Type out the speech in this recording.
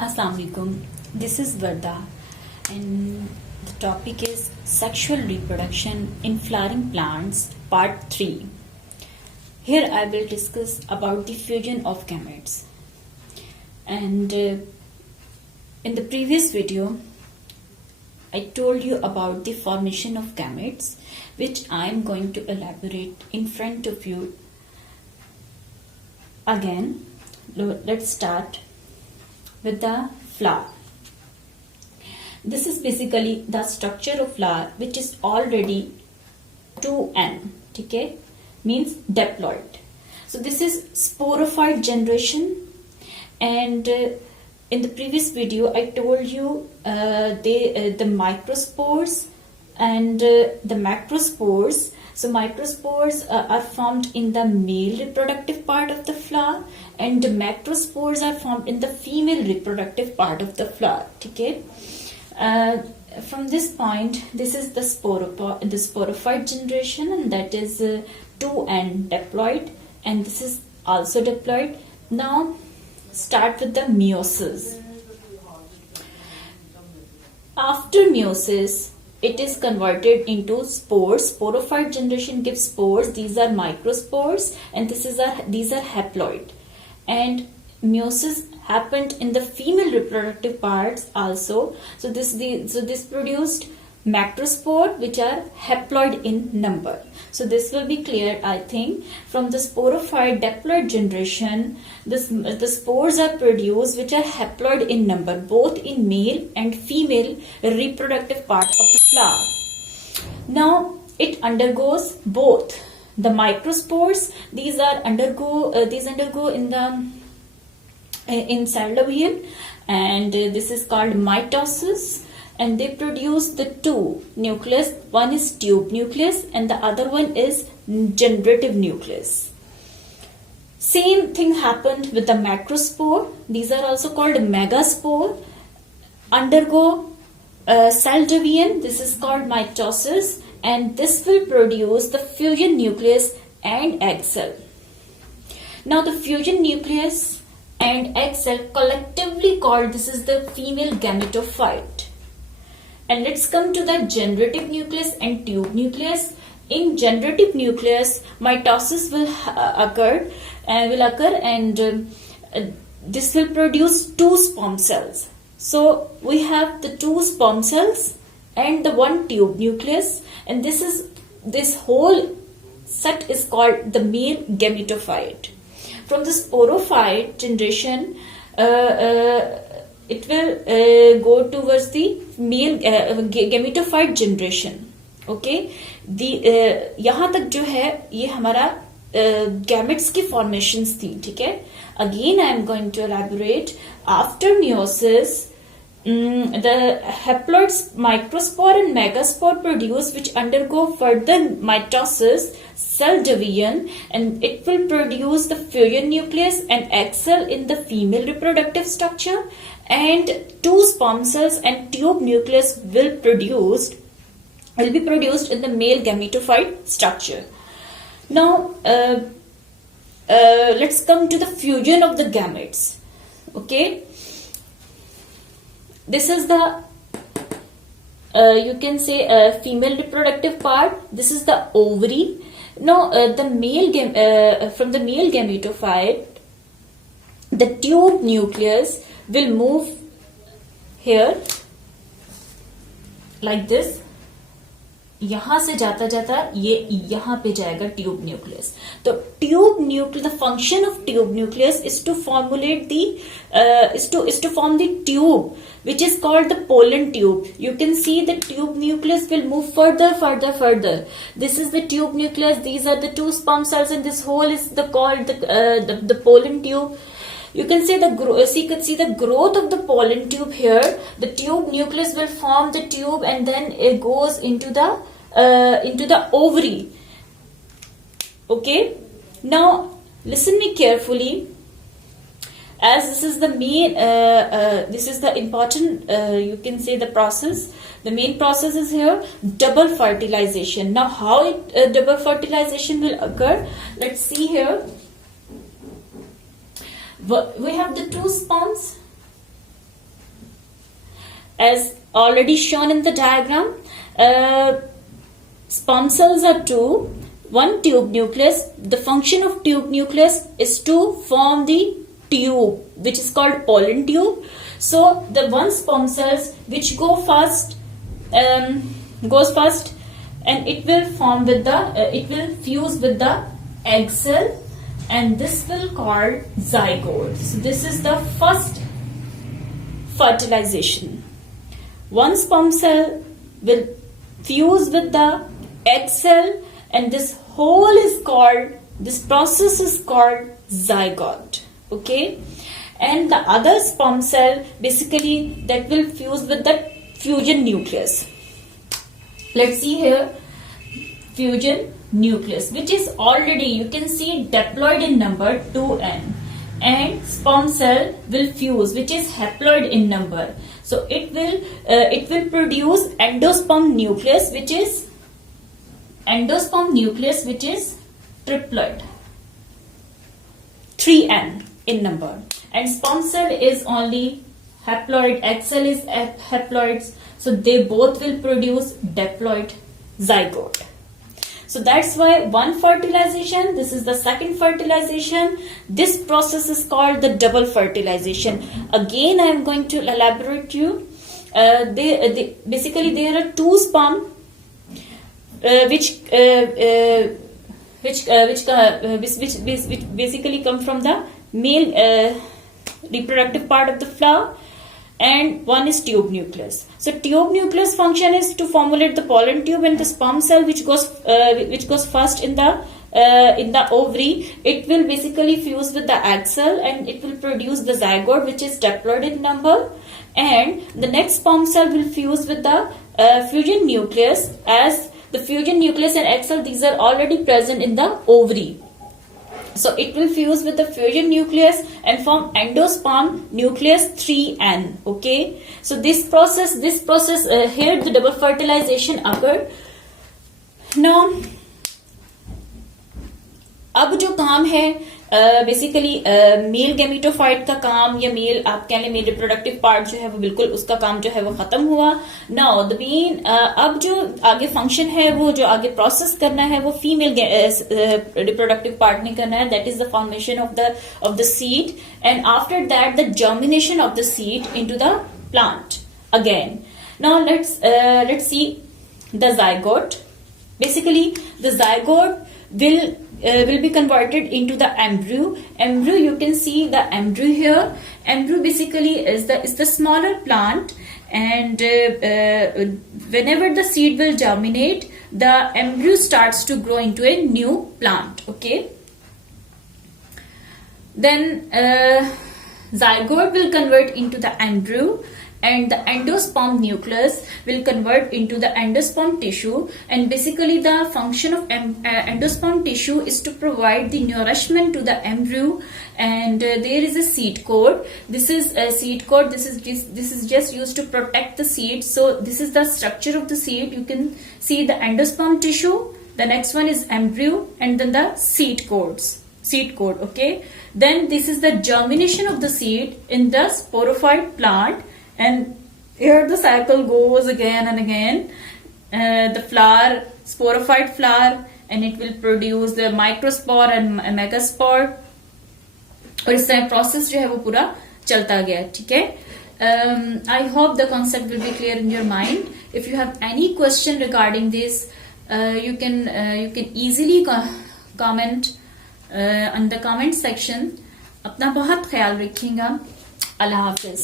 Assalamu alaikum. This is Varda, and the topic is sexual reproduction in flowering plants, part 3. Here I will discuss about the fusion of gametes. And in the previous video, I told you about the formation of gametes, which I am going to elaborate in front of you again. Let's start with the flower. This is basically the structure of flower, which is already 2n, okay, means diploid. So this is sporophyte generation, and in the previous video I told you the microspores and the macrospores. So microspores are formed in the male reproductive part of the flower, and the macrospores are formed in the female reproductive part of the flower. Okay. From this point, this is the sporophyte generation, and that is 2n diploid, and this is also diploid. Now start with the meiosis. After meiosis, it is converted into spores. Sporophyte generation gives spores. These are microspores, and these are haploid. And meiosis happened in the female reproductive parts also. So this produced macrospore, which are haploid in number. So this will be clear, I think. From the sporophyte diploid generation, the spores are produced which are haploid in number, both in male and female reproductive part of the flower. Now it undergoes both the microspores. These undergo in cell division, and this is called mitosis. And they produce the two nucleus. One is tube nucleus and the other one is generative nucleus. Same thing happened with the macrospore. These are also called megaspore. Undergo cell division. This is called mitosis, and this will produce the fusion nucleus and egg cell. Now the fusion nucleus and egg cell collectively called, this is the female gametophyte. And let's come to the generative nucleus and tube nucleus. In generative nucleus, mitosis will occur, and this will produce two sperm cells. So we have the two sperm cells and the one tube nucleus, and this whole set is called the male gametophyte. From the sporophyte generation, it will go towards the male gametophyte generation. Okay, यहाँ तक जो है ये हमारा gametes की formations थी, ठीक है. Again, I am going to elaborate. After meiosis, the haploid microspore and megaspore produce, which undergo further mitosis, cell division, and it will produce the fusion nucleus and egg cell in the female reproductive structure, and two sperm cells and tube nucleus will be produced in the male gametophyte structure. Now let's come to the fusion of the gametes. Okay, this is the you can say female reproductive part. This is the ovary. Now from the male gametophyte, the tube nucleus will move here like this. यहाँ से जाता जाता ये यहाँ पे जाएगा tube nucleus. तो tube nucleus, the function of tube nucleus is to formulate the is to form the tube, which is called the pollen tube. You can see the tube nucleus will move further. This is the tube nucleus. These are the two sperm cells, and this whole is called the pollen tube. You can see the growth of the pollen tube here. The tube nucleus will form the tube, and then it goes into the ovary. Okay. Now listen me carefully, as this is the main. This is the important. You can say the process. The main process is here, double fertilization. Now how double fertilization will occur? Let's see here. We have the two sperms as already shown in the diagram. Sperm cells are two. One tube nucleus. The function of tube nucleus is to form the tube, which is called pollen tube. So the one sperm cells which goes first, and it will form with the it will fuse with the egg cell, and this will called zygote. So this is the first fertilization. One sperm cell will fuse with the egg cell, and this process is called zygote. Okay, and the other sperm cell basically that will fuse with the fusion nucleus. Let's see here, fusion nucleus, which is already, you can see, diploid in number 2n, and sperm cell will fuse, which is haploid in number. So it will produce endosperm nucleus, which is triploid, 3n in number, and sperm cell is only haploid, egg cell is haploids, so they both will produce diploid zygote. So that's why one fertilization, this is the second fertilization. This process is called the double fertilization. Again, I am going to elaborate you. Basically there are two sperm which basically come from the male reproductive part of the flower, and one is tube nucleus. So tube nucleus function is to formulate the pollen tube, and the sperm cell which goes first in the ovary, it will basically fuse with the egg cell, and it will produce the zygote, which is diploid in number, and the next sperm cell will fuse with the fusion nucleus, as the fusion nucleus and egg cell, these are already present in the ovary. So it will fuse with the fusion nucleus and form endosperm nucleus 3n. Okay. So this process here the double fertilization occurred. Now, अब जो काम है basically male gametophyte का काम, या mail आप कह लें मेल रिप्रोडक्टिव पार्ट जो है वो बिल्कुल उसका काम जो है वो खत्म हुआ. नाउ द मेन अब जो आगे फंक्शन है, वो जो आगे प्रोसेस करना है, वो फीमेल रिप्रोडक्टिव पार्ट ने करना है. That is the formation of the seed, and after that the germination of the seed into the plant again. Now let's see the zygote. Basically the zygote will be converted into the embryo. Embryo, you can see the embryo here. Embryo basically is the smaller plant, and whenever the seed will germinate, the embryo starts to grow into a new plant. Okay. Then zygote will convert into the embryo, and the endosperm nucleus will convert into the endosperm tissue. And basically the function of endosperm tissue is to provide the nourishment to the embryo, and there is a seed coat. This is a seed coat. This is just used to protect the seed. So this is the structure of the seed. You can see the endosperm tissue, the next one is embryo, and then the seed coat. Okay, then this is the germination of the seed in the sporophyte plant. And here the cycle goes again and again. The flower, sporophyte flower, and it will produce the microspore and megaspore. और इस तरह process जो है वो पूरा चलता गया. ठीक है. I hope the concept will be clear in your mind. If you have any question regarding this, you can easily comment on the comment section. अपना बहुत ख्याल रखिएगा. अल्लाह हाफिज.